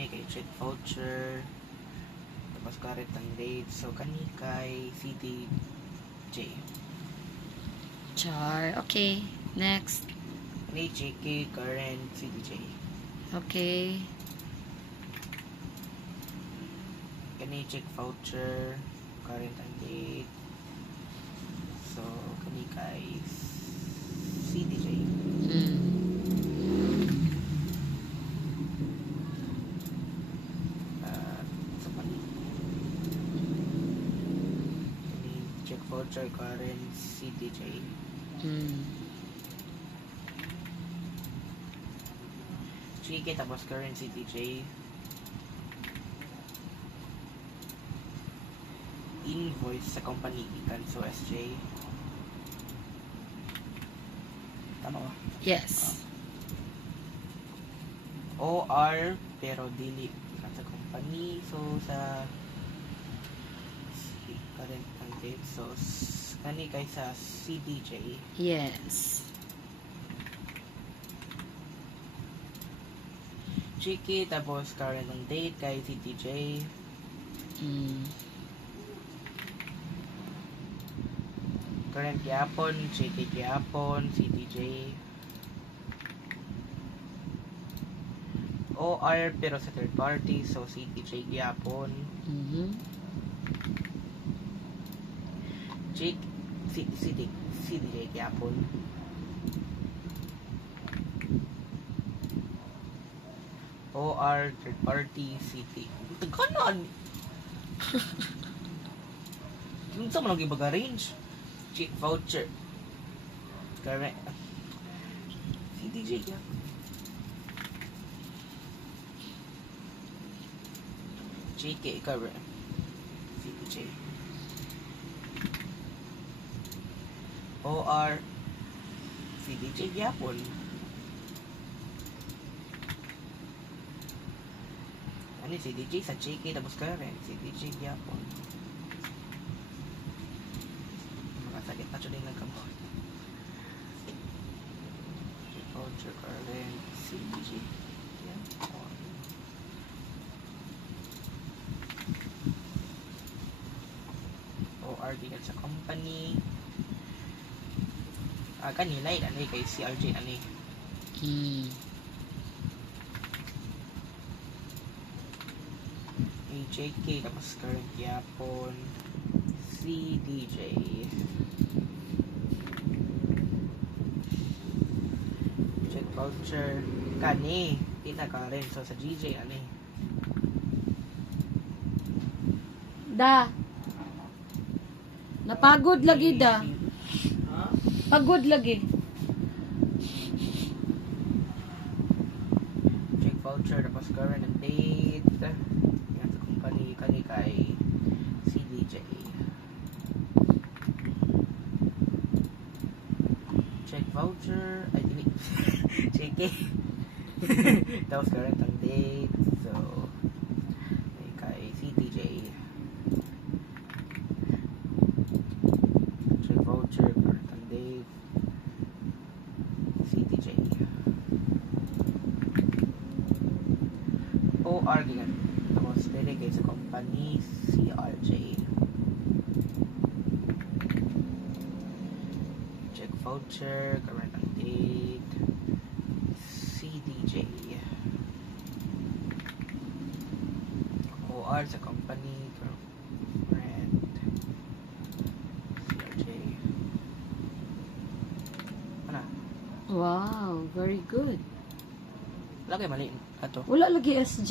Kani kay check voucher. Tapos current ang date. So, kani kay CDJ. Char. Okay. Next. Kani check current CDJ. Okay. Kani check voucher. Current ang date. So, kani kay CDJ. Sa kani. Kani check voucher current CDJ. Sige, tapos current CDJ. Invoice sa company ikan so SJ. Tama ba? Yes. OR pero dili ikan sa company. So sa current ang date. So kani kay sa CDJ. Yes. Chiki tapos current ang date kay CDJ. Current gyapon, chiki gyapon, CDJ. OR pero sa third party, so CDJ gyapon. CDJ gyapon. OR third party, CD. Kanan. Yung sa man ang ibag-arrange. Check voucher. Correct. CDJ gyapon. JK correct. CDJ. OR CDJ gyapon. Ano CDJ sa JK tapos current CDJ gyapon. Mga sakit na siya din nagkamot. Voucher current CDJ gyapon. OR din sa company. Kanila yun, ano kay CRJ, ano AJK, tapos current yapon, CDJ. Check voucher, kani, kita ka rin, so sa GJ, ano Da. Napagod lagi da. Pagod lagi. Check voucher, tapos current and date. Yan sa company, kani kay CDJ. Check voucher, ay dili. Check it. Tapos current ang date. So, kay CDJ. Check voucher, current ang date. CDJ. OR ganyan. Tapos delegate sa company CRJ. Check voucher, current ang date. CDJ. OR sa company current CRJ. Ano? Wow, very good. Wala kayo mali. Ato. Wala lagi SJ.